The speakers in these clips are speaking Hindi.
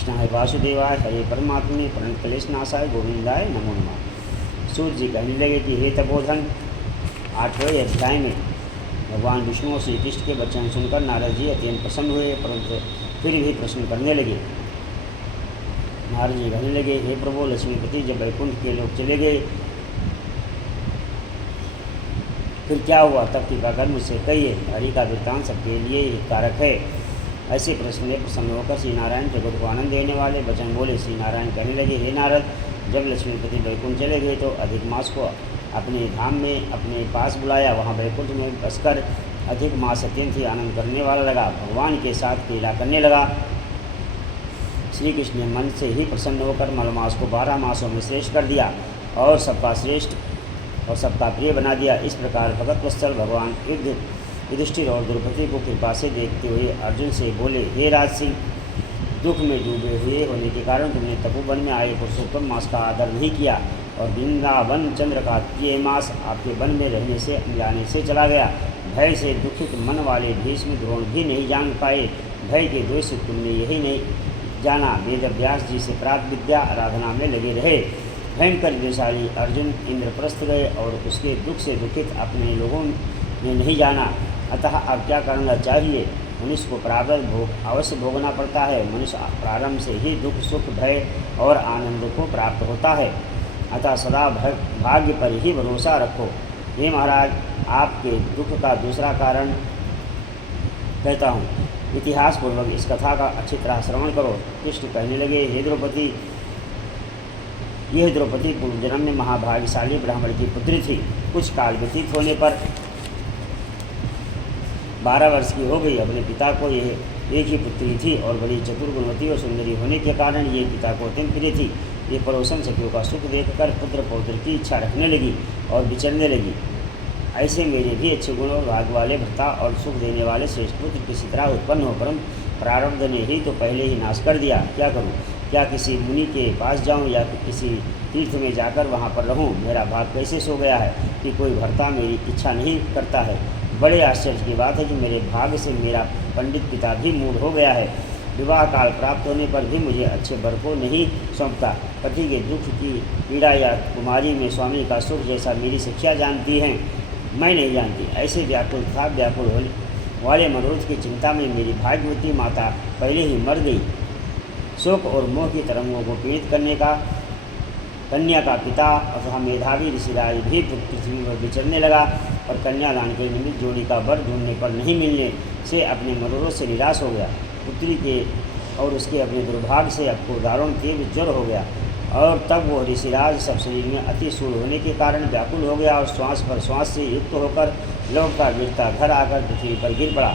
कृष्णाय वासुदेवाय हरे परमात्मने प्रणत क्लेशनाशाय गोविंदाय नमो नमः। सूर्य जी कहने लगे कि हे तपोधन, 8वें अध्याय में भगवान विष्णु और श्री कृष्ण के वचन सुनकर नारद जी अत्यंत प्रसन्न हुए, परंतु फिर भी प्रश्न करने लगे। नारद जी कहने लगे, हे प्रभु, लक्ष्मीपति जब वैकुंठ के लोग चले गए फिर क्या हुआ? तब कृपा कर मुझसे कहिए, हरि का वृत्तांत सबके लिए हितकारक है। ऐसे प्रश्न में प्रसन्न होकर श्री नारायण जगत को आनंद देने वाले वचन बोले। श्री नारायण कहने लगे, हे नारद, जब लक्ष्मीपति वैकुंठ चले गए तो अधिक मास को अपने धाम में अपने पास बुलाया। वहाँ वैकुंठ में बसकर अधिक मास अत्यंत ही आनंद करने वाला लगा, भगवान के साथ क्रीड़ा करने लगा। श्री कृष्ण ने मन से ही प्रसन्न होकर मलमास को 12 मासों में श्रेष्ठ कर दिया और सबका श्रेष्ठ और सबका प्रिय बना दिया। इस प्रकार भगत वत्सल भगवान युधिष्ठिर और द्रौपदी को कृपा से देखते हुए अर्जुन से बोले, हे राजसिंह, दुख में डूबे हुए होने के कारण तुमने तपोवन में आए पुरुषोत्तम मास का आदर नहीं किया और वृंदावन चंद्र का प्रिय मास आपके वन में रहने से मिलाने से चला गया। भय से दुखित मन वाले भीष्म द्रोण भी नहीं जान पाए। भय के द्वेष से तुमने यही नहीं जाना, वेद व्यास जी से प्राप्त विद्या आराधना में लगे रहे। भयंकर विशाली अर्जुन इंद्रप्रस्थ गए और उसके दुख से दुखित अपने लोगों ने नहीं जाना। अतः अब क्या करना चाहिए? मनुष्य को प्रारब्ध भोग अवश्य भोगना पड़ता है। मनुष्य प्रारंभ से ही दुख, सुख, भय और आनंद को प्राप्त होता है। अतः सदा भाग्य पर ही भरोसा रखो। हे महाराज, आपके दुख का दूसरा कारण कहता हूँ, इतिहास पूर्वक इस कथा का अच्छी तरह श्रवण करो। कृष्ण कहने लगे, हे द्रौपदी, यह द्रौपदी पूर्व जन्म में महाभाग्यशाली ब्राह्मण की पुत्री थी। कुछ काल व्यतीत होने पर 12 वर्ष की हो गई। अपने पिता को यह एक ही पुत्री थी और बड़ी चतुर, गुणवती और सुंदरी होने के कारण ये पिता को अत्यंत प्रिय थी। ये पड़ोसन सखियों का सुख देखकर पुत्र पौत्र की इच्छा रखने लगी और विचरने लगी। ऐसे मेरे भी अच्छे गुण और भाग वाले भ्राता और सुख देने वाले श्रेष्ठ पुत्र किसी तरह उत्पन्न हो, परम प्रारब्ध ने ही तो पहले ही नाश कर दिया। क्या करूं? क्या किसी मुनि के पास जाऊं या किसी तीर्थ में जाकर वहां पर रहूं? मेरा भाग कैसे सो गया है कि कोई भर्ता मेरी इच्छा नहीं करता है। बड़े आश्चर्य की बात है कि मेरे भाग्य से मेरा पंडित पिता भी मूढ़ हो गया है। विवाह काल प्राप्त होने पर भी मुझे अच्छे वर को नहीं सौंपता। पति के दुख की पीड़ा या कुमारी में स्वामी का सुख जैसा मेरी शिक्षा जानती हैं, मैं नहीं जानती। ऐसे व्याकुल वाले मनोरथ की चिंता में मेरी भाग्यवती माता पहले ही मर गई। शोक और मोह की तरंगों को पीड़ित करने का कन्या का पिता अथवा मेधावी ऋषिराज भी पृथ्वी पर विचरने लगा और कन्यादान के निमित्त जोड़ी का वर ढूंढने पर नहीं मिलने से अपने मनोरथ से निराश हो गया। पुत्री के और उसके अपने दुर्भाग्य से आपको दारुण तीव्र ज्वर हो गया और तब वो ऋषिराज सब शरीर में अति सूढ़ होने के कारण व्याकुल हो गया और श्वास पर श्वास से युक्त होकर लौटता गिरता घर आकर पृथ्वी पर गिर पड़ा।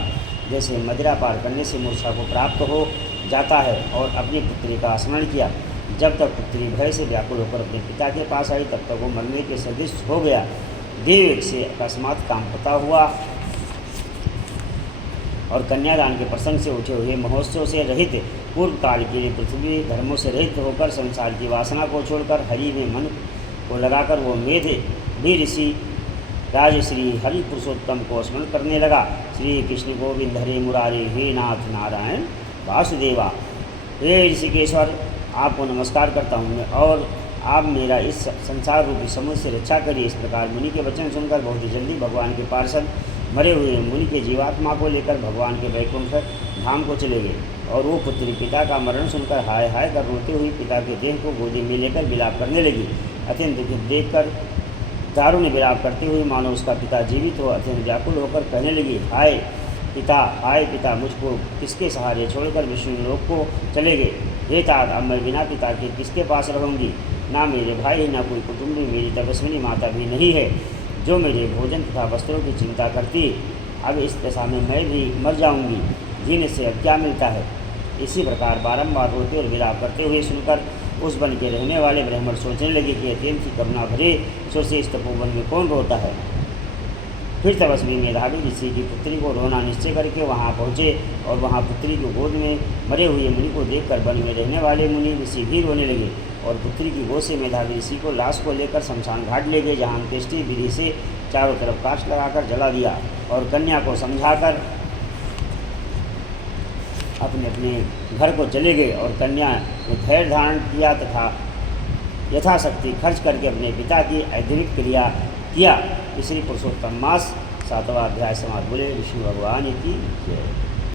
जैसे मदिरा पार करने से मूर्छा को प्राप्त हो जाता है। और अपनी पुत्री का स्मरण किया। जब तक पुत्री भय से व्याकुल होकर अपने पिता के पास आई तब तक वो मरने के सदृश हो गया। देव से अकस्मात काम पता हुआ और कन्यादान के प्रसंग से उठे हुए महोत्सव से रहित पूर्व काल के लिए पृथ्वी धर्मों से रहित होकर संसार की वासना को छोड़कर हरि में मन को लगाकर वो मेध ऋषि राज श्री हरि पुरुषोत्तम को स्मरण करने लगा। श्री कृष्ण गोविंद हरे मुरारे, हे नाथ नारायण वासुदेवा। हे ऋषिकेश्वर, आपको नमस्कार करता हूँ मैं और आप मेरा इस संसार रूपी समुद्र से रक्षा करिए। इस प्रकार मुनि के वचन सुनकर बहुत ही जल्दी भगवान के पार्षद मरे हुए मुनि के जीवात्मा को लेकर भगवान के वैकुंठ धाम को चले गए और वो पुत्री पिता का मरण सुनकर हाय हाय कर रोती हुई पिता के देह को गोदी में लेकर विलाप करने लगी। अत्यंत दुखित देखकर दारुण विलाप करते हुए मानो उसका पिता जीवित हो अत्यंत व्याकुल होकर कहने लगी, हाय पिता, मुझको किसके सहारे छोड़कर विष्णु लोक को चले गए। हे तात, अब मैं बिना पिता के किसके पास रहूँगी? ना मेरे भाई, ना कोई कुटुंबी, मेरी तपस्विनी माता भी नहीं है जो मेरे भोजन तथा वस्त्रों की चिंता करती। अब इस दशा में मैं भी मर जाऊंगी, जीने से अब क्या मिलता है? इसी प्रकार बारंबार रोते और विलाप करते हुए सुनकर उस वन के रहने वाले ब्राह्मण सोचने लगे कि अत्यंत ही करुणा भरे स्वर से इस तपोवन में कौन रोता है। फिर तपस्वी मेधावी ऋषि की पुत्री को रोना निश्चय करके वहाँ पहुँचे और वहाँ पुत्री को गोद में मरे हुए मुनि को देखकर वन में रहने वाले मुनि ऋषि भी रोने लगे और पुत्री की गोद से मेधावी ऋषि को लाश को लेकर शमशान घाट ले गए, जहाँ अंत्येष्टि विधि से चारों तरफ काष्ठ लगाकर जला दिया और कन्या को समझाकर अपने अपने घर को चले गए और कन्या ने धैर्य धारण किया तथा यथाशक्ति खर्च करके अपने पिता की ऐधिक क्रिया किया। श्री पुरुषोत्तम मास 7वां अध्याय समाप्त। बोले विष्णु भगवान की जय।